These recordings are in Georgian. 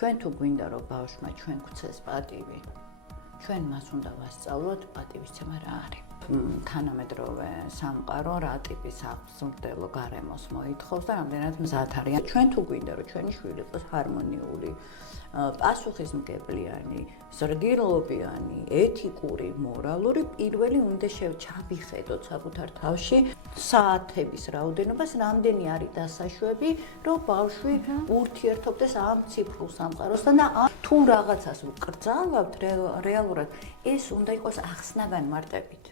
ჩვენ თუ გვინდა რომ ბავშვმა ჩვენ გვცეს პატივი, ჩვენ მას უნდა ვასწავლოთ პატივისცემა რა არის. თანამედროვე სამყარო რა ტიპის აღმზრდელო გარემოს მოითხოვს და რამდენად მზად არიან. ჩვენ თუ გვინდა რომ ჩვენი შვილი იყოს ჰარმონიული, პასუხისმგებლიანი, ზრდილობიანი, ეთიკური, მორალური, პირველი უნდა ჩავიხედოთ საკუთარ თავში საათების რაოდენობას, რამდენი არის დასაშვები, რომ ბავშვი ურთიერთობდეს ამ ციფრულ სამყაროსთან და თუ რაღაცას ვკრძალავთ რეალურად, ეს უნდა იყოს ახსნაგან მარტებით.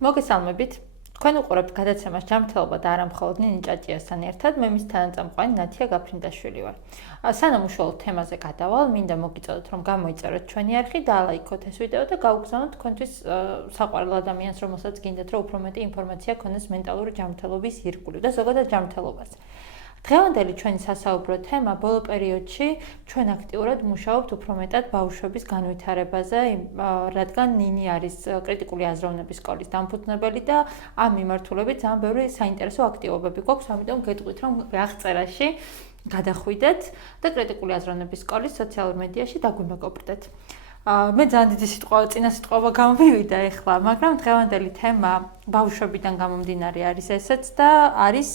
მოგესალმებით. თქვენ უყურებთ გადაცემას ჯანმრთელობა და არა მხოლოდ ნინი ჭაჭიასთან ერთად, მე მის თანაწამყვანი ნათია გაფრინდაშვილი ვარ. სანამ უშუალოდ თემაზე გადავალ, მინდა მოგიწოდოთ, რომ გამოიწეროთ ჩვენი არხი და ლაიქოთ ეს ვიდეო და გაუგზავნოთ თქვენთვის საყვარელ ადამიანს, რომელსაც გინდათ, რომ უფრო მეტი ინფორმაცია ქონდეს მენტალური ჯანმრთელობის ირგვლივ და ზოგადად ჯანმრთელობას. დღევანდელი ჩვენი სასაუბრო თემა ბოლო პერიოდში ჩვენ აქტიურად მუშაობთ უფრო მეტად ბავშვების განვითარებაზე, რადგან ნინი არის კრიტიკული აზროვნების სკოლის დამფუძნებელი და ამ მიმართულებით ძალიან ბევრი საინტერესო აქტივობები გვაქვს, ამიტომ გეტყვით, რომ აღწერაში გადახვიდეთ და კრიტიკული აზროვნების სკოლის სოციალურ მედიაში დაგვიმეგობრდეთ. მე ძალიან დიდი წინა სიტყვა გამოვივიდა ეხლა, მაგრამ დღევანდელი თემა ბავშვებიდან გამომდინარე არის ესეც და არის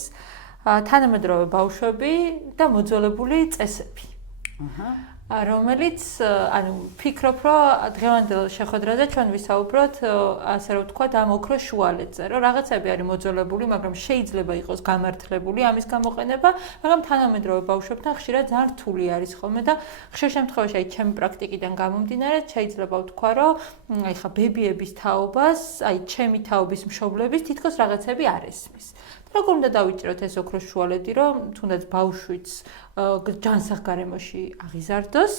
თანამედროვე ბავშვები და მოძველებული წესები. რომელიც, ფიქრობ, რომ დღევანდელ შეხვედრაზე ჩვენ ვისაუბროთ, ასე რომ ვთქვათ, ამ ოქროს შუალედზე, რომ რაღაცები არის მოძველებული, მაგრამ შეიძლება იყოს გამართლებული ამის გამოყენება, მაგრამ თანამედროვე ბავშვებთან ხშირად ძალიან რთული არის ხოლმე და ხშირ შემთხვევაში ჩემი პრაქტიკიდან გამომდინარე, შეიძლება ვთქვა, რომ ხა ბებიების თაობას, ჩემი თაობის მშობლების თითქოს რაღაცები არ ესმის. როგორ უნდა დავიჭიროთ ეს ოქროს შუალედი, რომ თუნდაც ბავშვიც ჯანსაღ გარემოში აღიზარდოს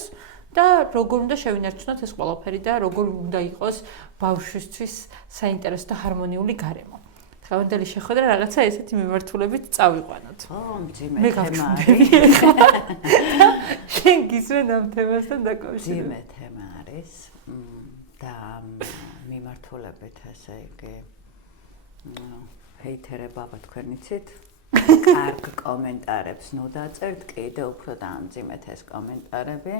და როგორ უნდა შევინარჩუნოთ ეს ყველაფერი და როგორ უნდა იყოს ბავშვისთვის საინტერესო და ჰარმონიული გარემო. დღევანდელი შეხვედრა რაღაცა ესეთი მიმართულებით წავიყვანოთ. მძიმე თემა არის. შენ გისმენ ამ თემასთან დაკავშირებით? მძიმე თემა არის და მიმართულებით ესე იგი ჰეითერება თქვენ იცით? კარგ კომენტარებს ნუ დაწერთ, კიდე უფრო დაამძიმეთ ეს კომენტარები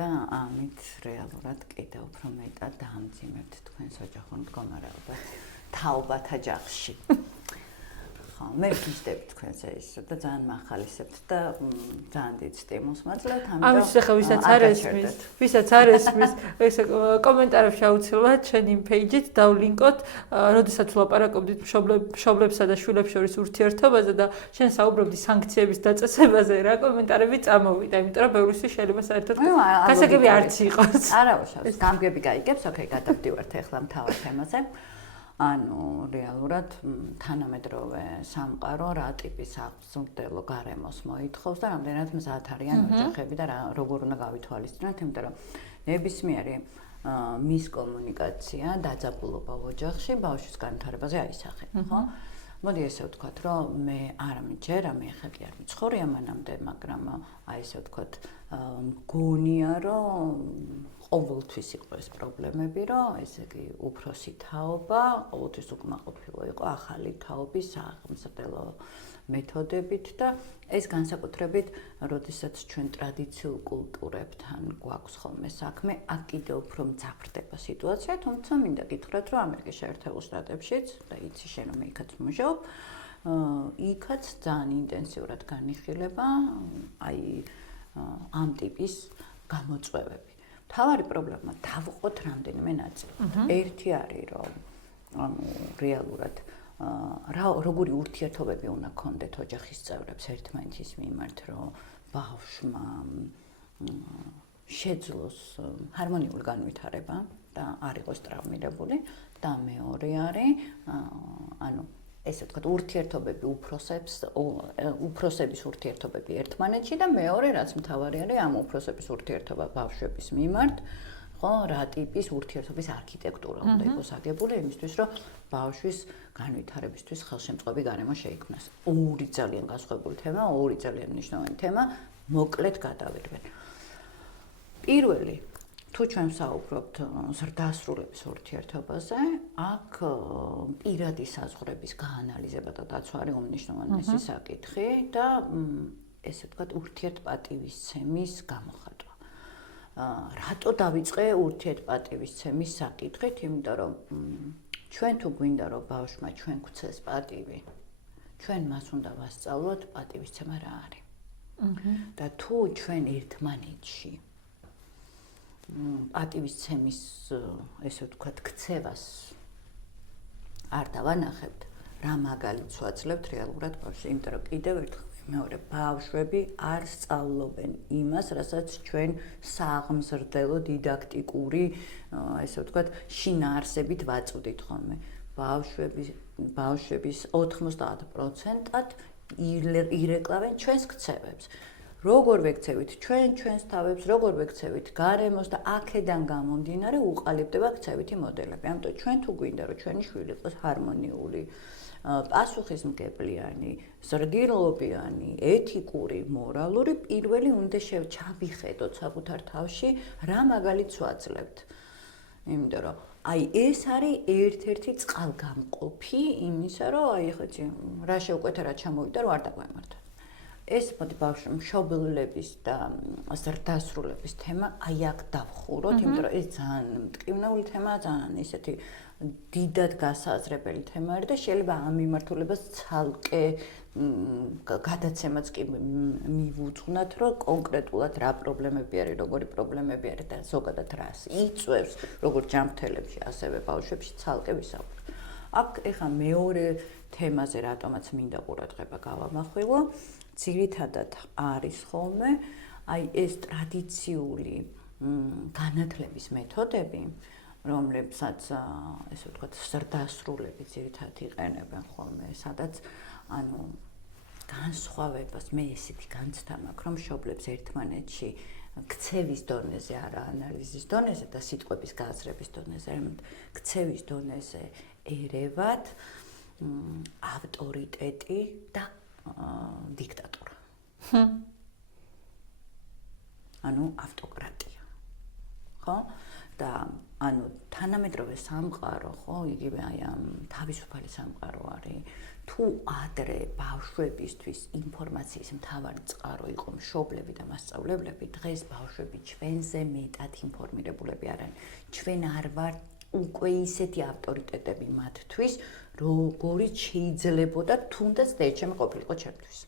და ამით რეალურად კიდე უფრო მეტად დაამძიმებთ თქვენს ოჯახურ მდგომარეობას თაობათა ჯახში. ხო, მე ვგიზდები თქვენს ეს და ძალიან მახალისებთ და ძალიან დიდ სტიმულს მაძლევთ, ამის ახლა ვისაც არ ესმის, ეს კომენტარებში აუცილებლად ჩვენი პეიჯით დავლინკოთ, როდესაც ვლაპარაკობდით მშობლებსა და შვილებს შორის ურთიერთობაზე და შენ საუბრობდი სანქციების დაწესებაზე, რა კომენტარები წამოვიდა, იმიტომ რომ ბევრისთვის შეიძლება საერთოდ გასაგები არც იყოს. არა უშავს, გამგები გაიგებს, ოკეი, გადავდივართ ახლა მთავარ თემაზე. ანუ რეალურად თანამედროვე სამყარო რა ტიპის აღმზრდელო გარემოს მოითხოვს და რამდენად მზად არიან ოჯახები და როგორ უნდა გავითვალისწინოთ, იმიტომ რომ ნებისმიერი მისკომუნიკაცია, დაძაბულობა ოჯახში ბავშვის განვითარებაზე აისახება, ხო? მოდი ესე ვთქვათ, რომ მე არ მჯერა, მე ხელი არ მიცხოვრია მანამდე, მაგრამ აი ესე ვთქვათ, მგონია, რომ ყოველთვის იყო ეს პრობლემები, რომ ესე იგი უფროსი თაობა ყოველთვის უკმაყოფილო იყო ახალი თაობის აღმზრდელო მეთოდებით და ეს განსაკუთრებით, როდესაც ჩვენ ტრადიციულ კულტურებთან გვაქვს ხოლმე საქმე, აქ კიდე უფრო მძაფრდება სიტუაცია, თუმცა მინდა გითხრათ, რომ ამერიკის შეერთებულ შტატებშიც და იცი შენ რომ იქაც მუშაობ, იქაც ძალიან ინტენსიურად განიხილება აი ამ ტიპის გამოწვევები. თავარი პრობლემა დავყოთ რამდენიმე ნაწილად. ერთი არის, რომ რეალურად როგორი ურთიერთობები უნდა გქონდეთ ოჯახის წევრებს ერთმანეთის მიმართ, რომ ბავშვმა შეძლოს ჰარმონიული განვითარება და არ იყოს ტრავმირებული და მეორე არის, ანუ ესე ვთქვათ, ურთიერთობები უფროსების ურთიერთობები ერთმანეთში და მეორე, რაც მთავარი არის, ამ უფროსების ურთიერთობა ბავშვების მიმართ, ხო, რა ტიპის ურთიერთობის არქიტექტურა უნდა იყოს აგებული იმისთვის, რომ ბავშვის განვითარებისთვის ხელშემწყობი გარემო შეიქმნას. ორი ძალიან განსხვავებული თემა, ორი ძალიან მნიშვნელოვანი თემა, მოკლედ გადავირვენ. პირველი, თუ ჩვენ ვსაუბრობთ ზრდასრულების ურთიერთობაზე, აქ პირადი საზღვრების გაანალიზება და დაცვა არის უმნიშვნელოვანესი საკითხი და ესე ვთქვათ, ურთიერთპატივისცემის გამოხატვა. რატო დავიწყე ურთიერთპატივისცემის საკითხით? იმიტომ რომ ჩვენ თუ გვინდა რომ ბავშვმა ჩვენ გვცეს პატივი, ჩვენ მას უნდა ვასწავლოთ პატივისცემა რა არის. და თუ ჩვენ ერთმანეთში პატივისცემის ესე ვთქვათ, ქცევას არ დავანახებთ, რა მაგალითს ვაძლევთ რეალურად ბავშვს, იმიტომ რომ კიდევ ერთხელ მეორე ბავშვები არ სწავლობენ იმას, რასაც ჩვენ საღმზრდელო დიდაქტიკური, ესე ვთქვათ, შინაარსებით ვაწვდით ხოლმე. ბავშვების 90%-ად ირეკლავენ ჩვენს ქცევებს. როგორ ვექცევით ჩვენს თავებს, როგორ ვექცევით გარემოს და აქედან გამომდინარე უყალიბდება ქცევითი მოდელები. ამიტომ ჩვენ თუ გვინდა რომ ჩვენი შვილი იყოს ჰარმონიული, პასუხისმგებლიანი, ზრდილობიანი, ეთიკური, მორალური, პირველი უნდა ჩავიხედოთ საკუთარ თავში, რა მაგალითს ვაძლევთ. იმიტომ რომ ეს არის ერთ-ერთი წყალგამყოფი იმისა, რომ ხო რა შევკვეთა, რა ჩამოვიდა, რომ არ დაგვემართოთ. ეს მოდი ბავშვი მშობლების და ზრდასრულების თემა აქ დავხუროთ, იმიტომ რომ ეს ძალიან მტკივნეული თემაა, ძალიან ესეთი დიდად გასაზრებელი თემა არის და შეიძლება ამ მიმართულებას ცალკე გადაცემაც კი მივუძღვნათ, რომ კონკრეტულად რა პრობლემები არის, როგორი პრობლემები არის და ზოგადად რას იწვევს, როგორც ჯანმრთელებში, ასევე ბავშვებში ცალკე ვისაუბროთ. აქ ეხა მეორე თემაზე რატომაც მინდა ყურადღება გავამახვილო, ძირითადად არის ხოლმე ეს ტრადიციული განათლების მეთოდები, რომლებსაც ესე ვთქვათ, ზრდასრულები ძირითადად იყენებენ ხოლმე, სადაც განსხვავებას მე ესეთი განცდა მაქვს, რომ მშობლებს ერთმანეთში ქცევის დონეზე, არა ანალიზის დონეზე და სიტყვების გააზრების დონეზე, არამედ ქცევის დონეზე ერევათ ავტორიტეტი და დიქტატურა. ავტოკრატია. ხო? და თანამედროვე სამყარო, ხო, იგივე ამ თავისუფალი სამყარო არის. თუ ადრე ბავშვებისთვის ინფორმაციის მთავარი წყარო იყო მშობლები და მასწავლებლები, დღეს ბავშვები ჩვენზე მეტად ინფორმირებულები არიან. ჩვენ არ ვართ უკვე ისეთი ავტორიტეტები მათთვის, როგორიც შეიძლებოდა თუნდაც დეჩემ ყოფილიყო ჩემთვის.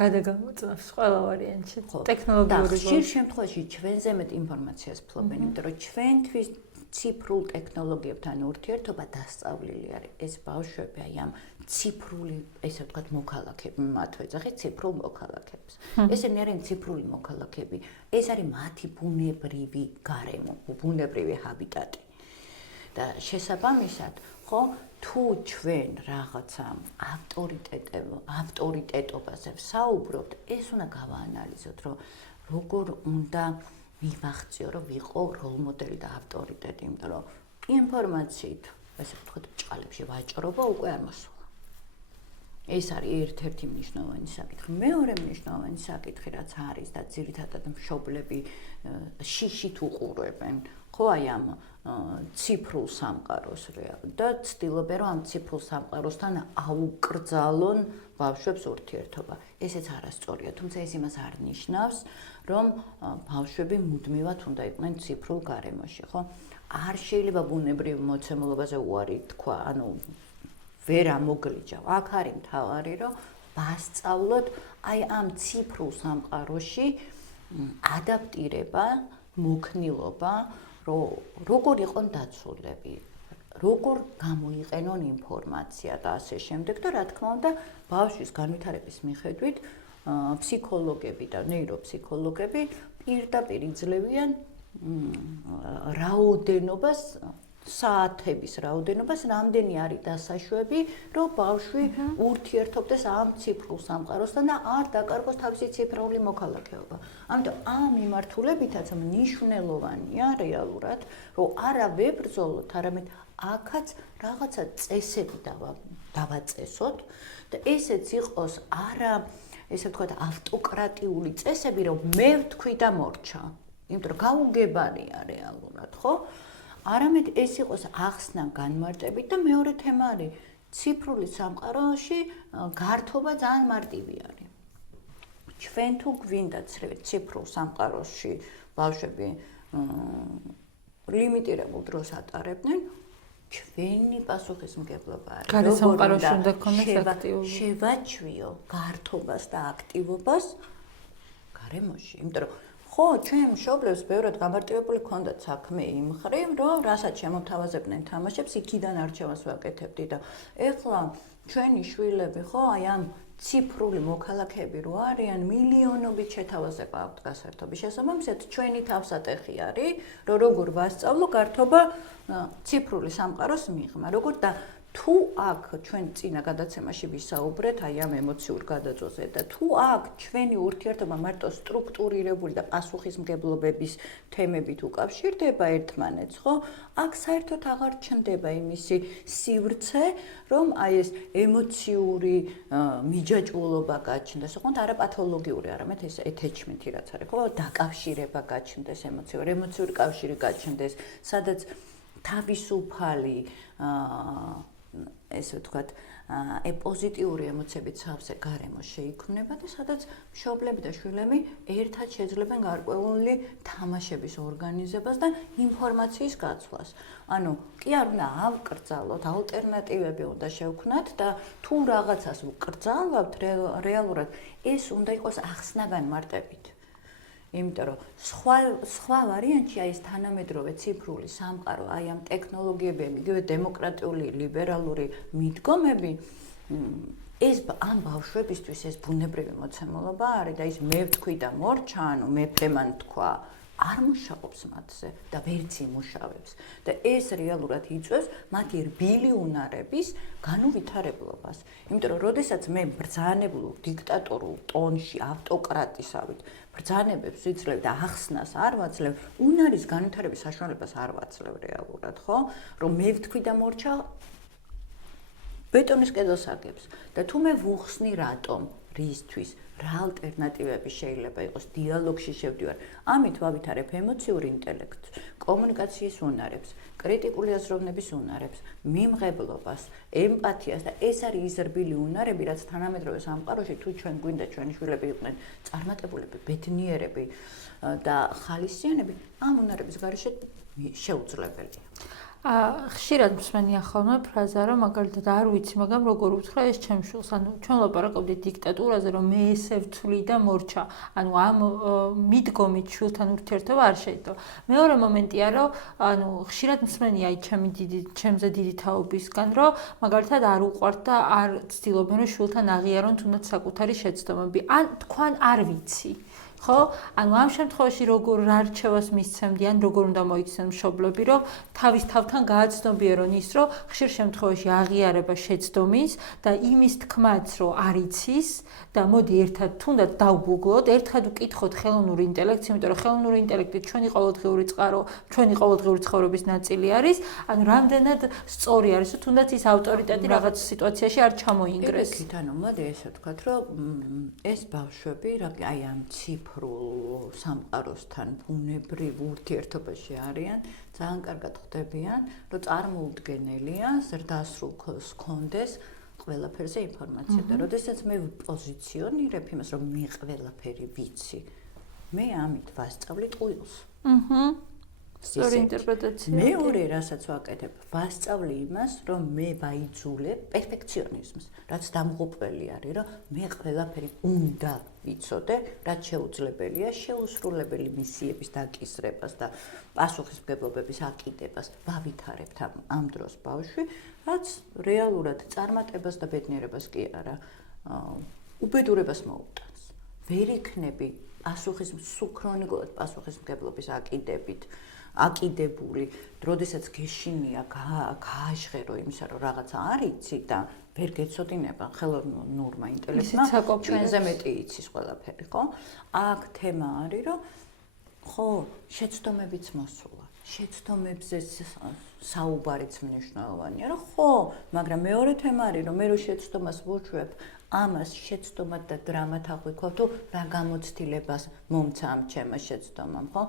გადაგამოწმებს ყველა ვარიანტში ტექნოლოგიური ხშირ შემთხვევაში ჩვენზე მეტ ინფორმაციას ფლობენ, იმიტომ რომ ჩვენთვის ციფრულ ტექნოლოგიებთან ურთიერთობა დასწავლილი არის. ეს ბავშვები ამ ციფრული, ესე ვთქვათ, მოქალაქეები, მათ ვეძახით ციფრულ მოქალაქეებს. ესენი არიან ციფრული მოქალაქეები. ეს არის მათი ბუნებრივი გარემო, ბუნებრივი ჰაბიტატი. და შესაბამისად, ხო, თუ ჩვენ რაღაცა ავტორიტეტობაზე ვსაუბრობთ, ეს უნდა გავაანალიზოთ, რომ როგორ უნდა მივახციო, რომ ვიყო როლმოდელი და ავტორიტეტი, იმიტომ რომ ინფორმაციით, ესე ვთქვათ, ჭყალებში ვაჭრობა უკვე არ მოსულა. ეს არის ერთ-ერთი მნიშვნელოვანი საკითხი. მეორე მნიშვნელოვანი საკითხი, რაც არის და ძირითადად მშობლები შიშით უყურებენ, ხო, აი ამ ციფრულ სამყაროს და ცდილობენ, რომ ამ ციფრულ სამყაროსთან აუკრძალონ ბავშვებს ურთიერთობა. ესეც არასწორია, თუმცა ეს იმას არ ნიშნავს, რომ ბავშვები მუდმივად უნდა იყვნენ ციფრულ გარემოში, ხო? არ შეიძლება ბუნებრივ მოცემულობაზე უარი თქვა, ვერ ამოგლიჯავ. აქ არის მთავარი, რომ ვასწავლოთ აი ამ ციფრულ სამყაროში ადაპტირება, მოქნილობა, როგორ იყონ დაცულები, როგორ გამოიყენონ ინფორმაცია და ასე შემდეგ და რა თქმა უნდა, ბავშვის განვითარების მიხედვით ფსიქოლოგები და ნეიროფსიქოლოგები პირდაპირ იძლევიან რაოდენობას, საათების რაოდენობას, რამდენი არის დასაშვები, რომ ბავშვი ურთიერთობდეს ამ ციფრულ სამყაროსთან და არ დაკარგოს თავისი ციფრული მოქალაქეობა. ამიტომ ამ მიმართულებითაც მნიშვნელოვანია რეალურად, რომ არა ვებრძოლოთ, არამედ აქაც რაღაცა წესები დავაწესოთ და ესეც იყოს არა, ესე ვთქვათ, ავტოკრატიული წესები, რომ მე ვთქვი და მორჩა. იმიტომ რომ გაუგებარია რეალურად, ხო? არამედ ეს იყოს ახსნა განმარტებით და მეორე თემა არის ციფრული სამყაროში გართობა ძალიან მარტივი არის. ჩვენ თუ გვინდა ციფრულ სამყაროში ბავშვები ლიმიტირებულ დროს ატარებდნენ, ჩვენი პასუხისმგებლობა არის. გარეთ სამყაროში უნდა ქონდეს აქტიობა. შევაჩვიო გართობას და აქტივობას გარემოში. იმიტომ რომ ხო, ჩვენ მშობლებს ბევრად გამარტივებული ჰქონდათ საქმე იმ მხრივ, რომ რასაც შემოთავაზებდნენ თამაშებს, იქიდან არჩევას ვაკეთებდი და ეხლა ჩვენი შვილები ხო, აი ამ ციფრული მოქალაქეები რო არიან, მილიონობით შეთავაზება აქვთ გასართობის შესაბამისად, ჩვენი თავსატეხი არის, რომ როგორ ვასწავლო გართობა ციფრული სამყაროს მიღმა. როგორ და თუ აქ ჩვენ წინა გადაცემაში ვისაუბრეთ აი ამ ემოციურ გადაწყვეტაზე და თუ აქ ჩვენი ურთიერთობა მარტო სტრუქტურირებული და პასუხისმგებლობების თემებით უკავშირდება ერთმანეთს, ხო? აქ საერთოდ აღარ ჩნდება იმისი სივრცე, რომ აი ეს ემოციური მიჯაჭვულობა გაჩნდეს, ოღონდ არა პათოლოგიური, არამედ ეს attachment-ი რაც არის, ხო? დაკავშირება გაჩნდეს ემოციური კავშირი გაჩნდეს, სადაც თავისუფალი ესე ვთქვათ, პოზიტიური ემოციებით სავსე გარემო შეიქმნება და სადაც მშობლები და შვილები ერთად შეძლებენ გარკვეული თამაშების ორგანიზებას და ინფორმაციის გაცვლას. ანუ კი არ უნდა ავკრძალოთ, ალტერნატივები უნდა შევქმნათ და თუ რაღაცას ვკრძალავთ რეალურად, ეს უნდა იყოს ახსნა განმარტებით. იმიტომ რომ სხვა ვარიანტი აი ეს თანამედროვე ციფრული სამყარო, აი ამ ტექნოლოგიები, იგივე დემოკრატიული, ლიბერალური მიდგომები, ეს ამ ბავშვებისთვის ეს ბუნებრივი მოცემულობა არის და ის მე ვთქვი და მორჩა, ანუ მეფე მან თქვა, არ მუშაობს მათზე და ვერც იმუშავებს. და ეს რეალურად იწვევს მათი რბილი უნარების განუვითარებლობას. იმიტომ რომ როდესაც მე ბრძანებულ დიქტატორულ ტონში, ავტოკრატისავით ბრძანებებს ვიძლევ და ახსნას არ ვაძლევ, უნარის განვითარების საშუალებას არ ვაძლევ რეალურად, ხო? რომ მე ვთქვი და მორჩა ბეტონის კედელს აგებს და თუ მე ვუხსნი რატომ, რისთვის, რა ალტერნატივები შეიძლება იყოს დიალოგში შევდივარ. ამით ვავითარებ ემოციურ ინტელექტს, კომუნიკაციის უნარებს, კრიტიკული აზროვნების უნარებს, მიმღებლობას, ემპათიას და ეს არის ის რბილი უნარები, რაც თანამედროვე სამყაროში თუ ჩვენ გვინდა ჩვენი შვილები იყვნენ წარმატებულები, ბედნიერები და ხალისიანები, ამ უნარების გარეშე შეუძლებელია. ხშირად მსმენია ხოლმე ფრაზა, რომ მაგალითად არ ვიცი, მაგრამ როგორ უთხრა ეს ჩემს შვილს, ანუ ჩვენ ვლაპარაკობდით დიქტატურაზე, რომ მე ესე ვთვლი და მორჩა. ანუ ამ მიდგომით შვილთან ურთიერთობა არ შეიძლება. მეორე მომენტია, რომ ანუ ხშირად მსმენია აი ჩემზე დიდი თაობისგან, რომ მაგალითად არ უყვართ და არ ცდილობენ რომ შვილთან აღიარონ თუნდაც საკუთარი შეცდომები. ან თქვან არ ვიცი. ხო? ანუ ამ შემთხვევაში როგორ არჩევას მისცემდი, ან როგორ უნდა მოიქცნენ მშობლები, რომ თავის თავთან გააცნობიერონ ის, რომ ხშირ შემთხვევაში აღიარება შეცდომის და იმის თქმაც, რომ არ იცის და მოდი ერთად თუნდაც დავგუგლოთ, ერთად ვკითხოთ ხელოვნურ ინტელექტს, იმიტომ რომ ხელოვნური ინტელექტი ჩვენი ყოველდღიური წყარო, ჩვენი ყოველდღიური ცხოვრების ნაწილი არის, ანუ რამდენად სწორი არის, რომ თუნდაც ის ავტორიტეტი რაღაც სიტუაციაში არ ჩამოინგრეს. ეგეთ, ანუ მოდი ესე ვთქვათ, რომ ეს ბავშვები, აი ამ ციფრულ სამყაროსთან ბუნებრივ ურთიერთობაში არიან, ძალიან კარგად ხვდებიან, რომ წარმოუდგენელია ზრდასრულ ჰქონდეს ყველაფერზე ინფორმაცია და როდესაც მე ვპოზიციონირებ იმას, რომ მე ყველაფერი ვიცი, მე ამით ვასწავლი ტყუილს. სწორი ინტერპრეტაცია. მეორე, რასაც ვაკეთებ, ვასწავლი იმას, რომ მე ვაიძულებ პერფექციონიზმს, რაც დამღუპველი არის, რომ მე ყველაფერი უნდა ვიცოდე, რაც შეუძლებელია შეუსრულებელი მისიების დაკისრებას და პასუხისმგებლობების აკიდებას ვავითარებთ ამ დროს ბავშვი, რაც რეალურად წარმატებას და ბედნიერებას კი არა, უბედურებას მოუტანს. ვერ იქნები სუქრონიკულად პასუხისმგებლობის აკიდებული, როდესაც გეშინია გააჟღერო იმისა, რომ რაღაცა არ იცი და ვერ გეცოდინება ხელოვნურმა ინტელექტმა, ჩვენზე მეტი იცის ყველაფერი, ხო? აქ თემა არის, რომ ხო, შეცდომებიც მოსულა. შეცდომებზე საუბარიც მნიშვნელოვანია, რომ ხო, მაგრამ მეორე თემა არის, რომ მე რო შეცდომას ვუშვებ, ამას შეცდომად და დრამად აღვიქვავ, თუ რა გამოცდილებას მომცა ამ ჩემმა შეცდომამ, ხო?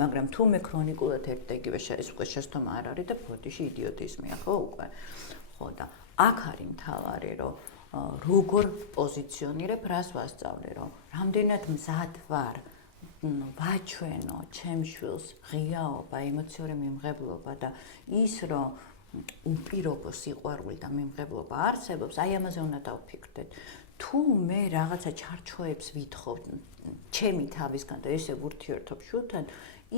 მაგრამ თუ მე ქრონიკულად ერთ და იგივე უკვე შეცდომა არ არის და ბოდიში იდიოტიზმია, ხო უკვე. ხო და აქ არის მთავარი, რომ როგორ პოზიციონირებ, რას ვასწავლე, რომ რამდენად მზად ვარ ვაჩვენო ჩემ შვილს ღიაობა, ემოციური მიმღებლობა და ის რომ უპირობო სიყვარული და მიმღებლობა არსებობს, აი ამაზე უნდა დავფიქრდეთ. თუ მე რაღაცა ჩარჩოებს ვითხოვ ჩემი თავისგან და ესე ვურთიერთობ შვილთან,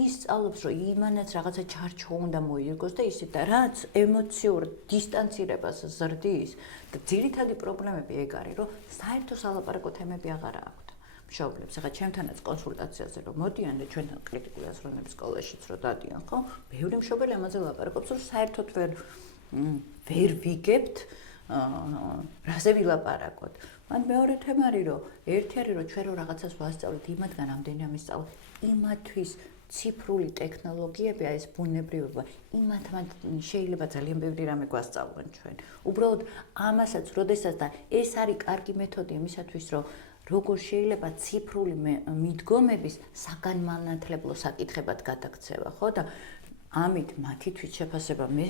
ის სწავლობს, რომ იმანაც რაღაცა ჩარჩო უნდა მოიგოს და ისე და რაც ემოციურ დისტანცირებას ზრდის და ძირითადი პრობლემები ეგ არის, რომ საერთო სალაპარაკო თემები აღარ აქვთ. მშობლებს, ახლა ჩემთანაც კონსულტაციაზე რომ მოდიან და ჩვენთან კრიტიკული აზროვნების სკოლაშიც რომ დადიან, ხო? ბევრი მშობელი ამაზე ლაპარაკობს, რომ საერთოდ ვერ ვიგებთ რაზე ვილაპარაკოთ. მან მეორე თემა არის, რომ ერთი არის, რომ ჩვენ რო რაღაცას ვასწავლეთ, იმათგან ამდენი ამისწავლეთ, იმათვის ციფრული ტექნოლოგიები, ეს ბუნებრივობა, იმათმა შეიძლება ძალიან ბევრი რამე გვასწავლონ ჩვენ. უბრალოდ ამასაც, როდესაც და ეს არის კარგი მეთოდი იმისათვის, რომ როგორ შეიძლება ციფრული მიდგომების საგანმანათლებლო საკითხებად გადაქცევა, ხო და ამით მათი თვითშეფასება მე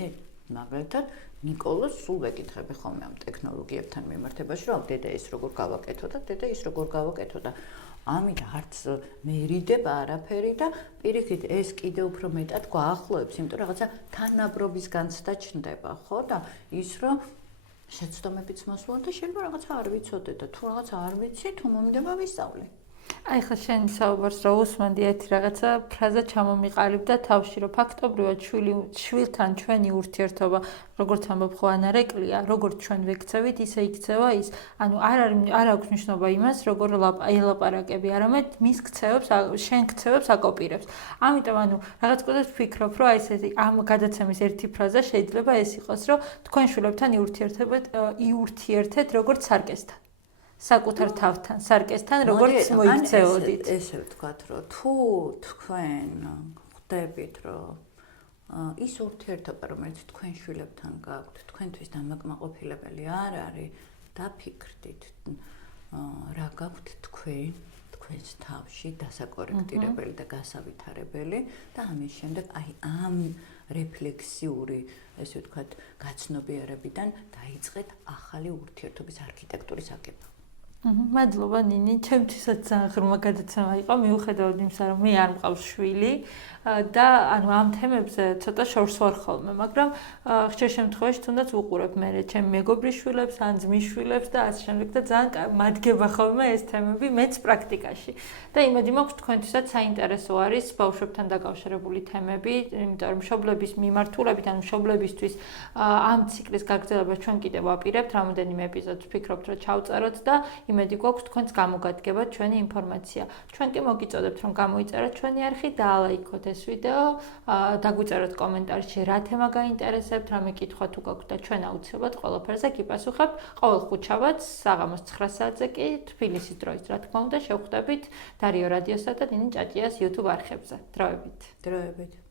მაგალითად ნიკოლოს სულ ვეკითხები ხოლმე ამ ტექნოლოგიებთან მიმართებაში, რომ დედა ის როგორ გავაკეთო და დედა ის როგორ გავაკეთო და ამით არც მერიდება არაფერი და პირიქით ეს კიდევ უფრო მეტად გვაახლოებს, იმიტომ რომ რაღაცა თანაბრობის განცდა ჩნდება, ხო და ის რომ შეცდომებიც მოსულა და შეიძლება რაღაცა არ ვიცოდე და თუ რაღაცა არ ვიცი, თუ მომდება ვისწავლე. აი ხა შენ საუბარს რა უსმენდი ერთი რაღაცა ფრაზა ჩამომიყალიბდა თავში, რომ ფაქტობრივად შვილთან ჩვენი ურთიერთობა, როგორც ამბობ ხო ანარეკლია, როგორც ჩვენ ვექცევით, ისე იქცევა ის. ანუ არ აქვს მნიშვნელობა იმას, როგორ ელაპარაკები, არამედ მის ქცევებს, შენ ქცევებს აკოპირებს. ამიტომ ანუ რაღაც კოდას ვფიქრობ, რომ აი ესეთი ამ გადაცემის ერთი ფრაზა შეიძლება ეს იყოს, რომ თქვენ შვილებთან იურთიერთეთ როგორც სარკესთან. საკუთარ თავთან, სარკესთან, როგორც მოიქცეოდით. ესე ვთქვათ, რომ თუ თქვენ ხვდებით, რომ ის ურთიერთობა, რომელიც თქვენ შვილებთან გაქვთ, თქვენთვის დამაკმაყოფილებელი არ არის, დაფიქრდით, რა გაქვთ თქვენს თავში დასაკორექტირებელი და გასავითარებელი და ამის შემდეგ აი ამ რეფლექსიური, ესე ვთქვათ, გაცნობიერებიდან დაიწყეთ ახალი ურთიერთობის არქიტექტურის აგება. მადლობა ნინი, ჩემთვისაც ძალიან ღრმა გადაცემა იყო, მიუხედავად იმისა, რომ მე არ მყავს შვილი და ანუ ამ თემებზე ცოტა შორს ვარ ხოლმე, მაგრამ ხშირ შემთხვევაში თუნდაც ვუყურებ მე ჩემი მეგობრის შვილებს, ან ძმის შვილებს და ასე შემდეგ და ძალიან მადგება ხოლმე ეს თემები მეც პრაქტიკაში. და იმედი მაქვს თქვენთვისაც საინტერესო არის ბავშვებთან დაკავშირებული თემები, იმიტომ რომ მშობლების მიმართულებით, ანუ მშობლებისთვის ამ ციკლის გაგრძელებას ჩვენ კიდევ ვაპირებთ, რამოდენიმე ეპიზოდს ვფიქრობთ, რომ ჩავწეროთ და იმედი გვაქვს თქვენს გამოგადგებათ ჩვენი ინფორმაცია. ჩვენ კი მოგიწოდებთ, რომ გამოიწეროთ ჩვენი არხი და ალაიქოთ ეს ვიდეო, დაგვიწეროთ კომენტარში რა თემა გაინტერესებთ, რამე კითხვა თუ გაქვთ და ჩვენ აუცილებლად ყველაფერზე გიპასუხებთ. ყოველ ხუთშაბათს საღამოს 9 საათზე კი თბილისის დროით, რა თქმა უნდა, შევხვდებით დარიო რადიოსა და ნინი ჭაჭიას YouTube არხებზე. დროებით.